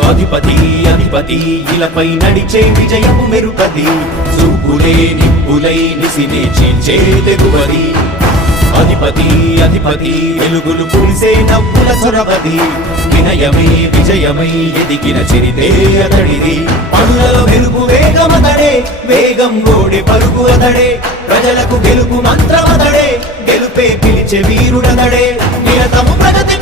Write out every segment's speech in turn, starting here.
అధిపతి అధిపతి ఇలపై నడిచే విజయము మెరుపది. చూపులే నిప్పులై నిసినే చీల్చే తెగువది. అధిపతి అధిపతి వెలుగులు పులిసే నవ్వుల చొరవది. వినయమే విజయమై ఎదిగిన చిరితే అతడిది. పనులలో వెలుగు వేగమతడే వేగం ఓడే పరుగు అతడే. ప్రజలకు గెలుపు మంత్రమతడే గెలుపే పిలిచే వీరుడతడే. నిరతము ప్రగతి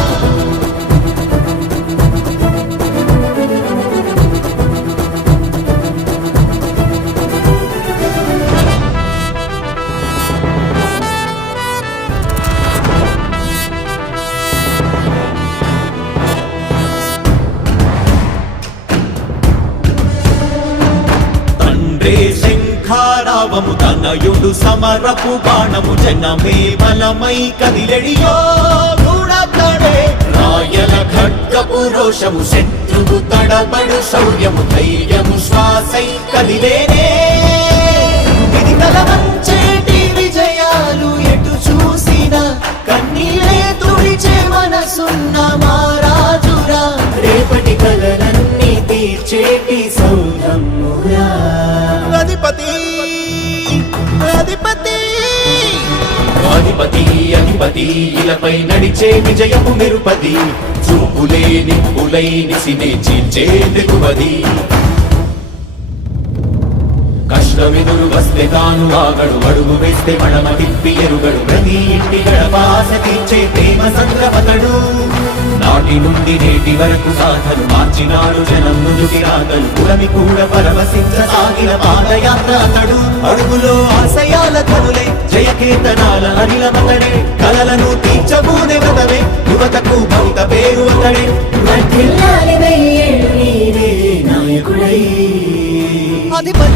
శంఖారావము తనయుడు సమరపు బాణము జనమే బలమై కదిలెడియో గూడతడే రాయల ఖడ్గపు రోషము శత్రువు తడబడు శౌర్యము ధైర్యము శ్వాసై కదిలేనే. ఇది కలవంచేటి విజయాలు ఎటు చూసిన కన్నీలే తుడిచే మనసున్న మారాజురా అధిపతి! అధిపతి! అధిపతి అధిపతి ఇలపై నడిచే విజయము మెరుపది చూపులే నిప్పులై నిసినే చీల్చే తెగువది కష్టమెదురు వస్తే తాను ఆగడు అడుగు వేస్తే మడమ తిప్పి ఎరుగడు. ప్రతి ఇంటి గడపాస తీర్చే ప్రేమ సంద్రపతడు. నాటి నుండి నేటి వరకు సాధను మార్చినాడు జనం ముందుకి రాగలు పురమి కూడా పరమసించ సాగిన పాదయాత్ర అతడు. అడుగులో ఆశయాల కనులే జయకేతనాల అనిలమతడే. కలలను తీర్చబూనే వ్రతమే యువతకు భవిత పేరు అతడే. అధిపతి